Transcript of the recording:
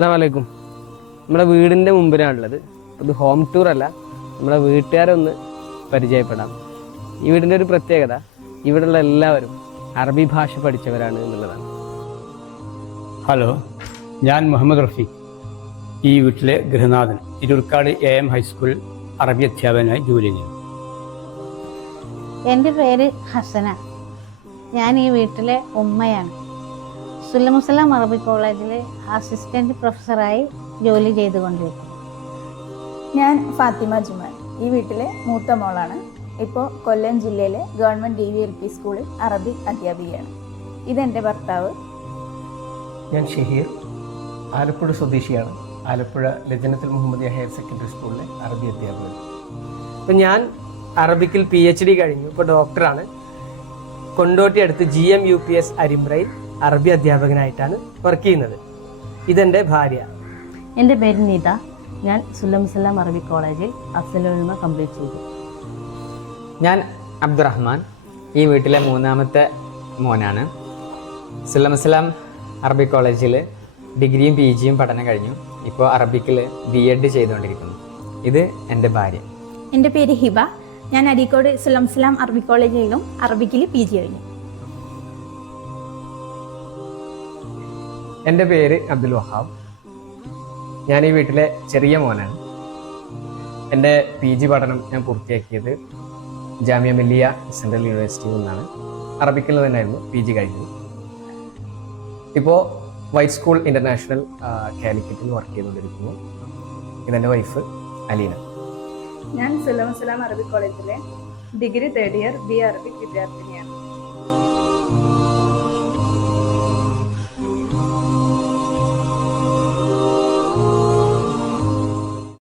അസ്സാം വലൈക്കും നമ്മുടെ വീടിന്റെ മുമ്പിലാണുള്ളത്. ഇത് ഹോം ടൂർ അല്ല. നമ്മുടെ വീട്ടുകാരെ ഒന്ന് പരിചയപ്പെടാം. ഈ വീടിന്റെ ഒരു പ്രത്യേകത ഇവിടെയുള്ള എല്ലാവരും അറബി ഭാഷ പഠിച്ചവരാണ് എന്നുള്ളതാണ്. ഹലോ ഞാൻ മുഹമ്മദ് റഫീ ഈ വീട്ടിലെ ഗൃഹനാഥൻ. Irulkkad A M high school അറബി അധ്യാപകനായി ജോലി ചെയ്യുന്നു. എന്റെ പേര് ഹസന. ഞാൻ ഈ വീട്ടിലെ ഉമ്മയാണ്. സുല്ലമുസലാം അറബി കോളേജിൽ അസിസ്റ്റന്റ് പ്രൊഫസറായി ജോലി ചെയ്തുകൊണ്ടിരിക്കുന്നു. ഞാൻ ഫാത്തിമ ജുമാൻ ഈ വീട്ടിലെ മൂത്ത മോളാണ്. ഇപ്പോൾ കൊല്ലം ജില്ലയിലെ government D V L P സ്കൂളിൽ അറബി അധ്യാപികയാണ്. ഇതെന്റെ ഭർത്താവ്. ഞാൻ ഷഹീർ ആലപ്പുഴ സ്വദേശിയാണ്. ആലപ്പുഴ ലജനത്തിൽ മുഹമ്മദിയ ഹയർ സെക്കൻഡറി സ്കൂളിലെ അറബി അധ്യാപകൻ. ഇപ്പം ഞാൻ അറബിക്കിൽ പി എച്ച് ഡി കഴിഞ്ഞു. ഇപ്പോൾ ഡോക്ടറാണ് കൊണ്ടോട്ടി അടുത്ത് G M U P S അരിമ്പ്രയിൽ അറബി അധ്യാപകനായിട്ടാണ് വർക്ക് ചെയ്യുന്നത്. ഇതെന്റെ ഭാര്യ. എന്റെ പേര് നീത. ഞാൻ സുല്ലാം സലാം അറബി കോളേജിൽ അഫ്സലുൽമ കംപ്ലീറ്റ് ചെയ്തു. ഞാൻ അബ്ദുറഹ്മാൻ. ഈ വീട്ടിലെ മൂന്നാമത്തെ മോനാണ്. സുല്ലാം അറബി കോളേജിൽ ഡിഗ്രിയും പി ജിയും പഠനം കഴിഞ്ഞു. ഇപ്പോൾ അറബിക്കിൽ ബി എഡ് ചെയ്തുകൊണ്ടിരിക്കുന്നു. ഇത് എന്റെ ഭാര്യ. എന്റെ പേര് ഹിബ. ഞാൻ അരീക്കോട് സുല്ലാം സലാം അറബി കോളേജിലും അറബിക്കിൽ പി ജി കഴിഞ്ഞു. എന്റെ പേര് അബ്ദുൽ വഹാബ്. ഞാൻ ഈ വീട്ടിലെ ചെറിയ മോനാണ്. എന്റെ പി ജി പഠനം ഞാൻ പൂർത്തിയാക്കിയത് ജാമ്യ മില്ലിയ സെൻട്രൽ യൂണിവേഴ്സിറ്റിയിൽ നിന്നാണ്. അറബിക്കിൽ തന്നെയായിരുന്നു പി ജി കഴിഞ്ഞത്. ഇപ്പോൾ വൈറ്റ് സ്കൂൾ ഇന്റർനാഷണൽ കാലിക്കറ്റിൽ വർക്ക് ചെയ്തുകൊണ്ടിരിക്കുന്നു. ഇതെന്റെ വൈഫ് അലീന. ഞാൻ സലാം അറബിക് കോളേജിലെ degree third year B Arabic വിദ്യാർത്ഥിനി